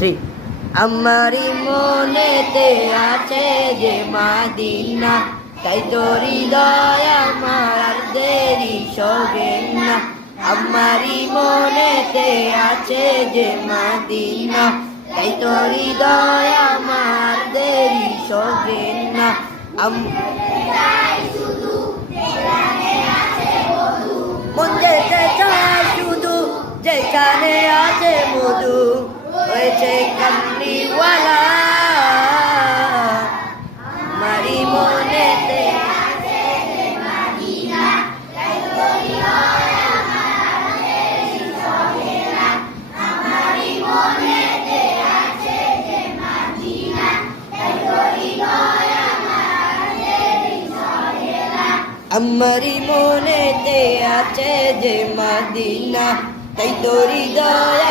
শ্রী আমারি মনেতে আছে যে মাদিনা, তাই তো হৃদয় আমার আর দেরি সবে না। আমারি মনেতে আছে যে মাদিনা, তাই তো হৃদয় আমার দেরি সবে না। মন যেতে চায় শুধু যেখানে আছে মধু, হয়েছে কামলিওয়ালা। আমারি মনেতে আমারি মনেতে আছে যে মাদিনা, তাই তো হৃদয়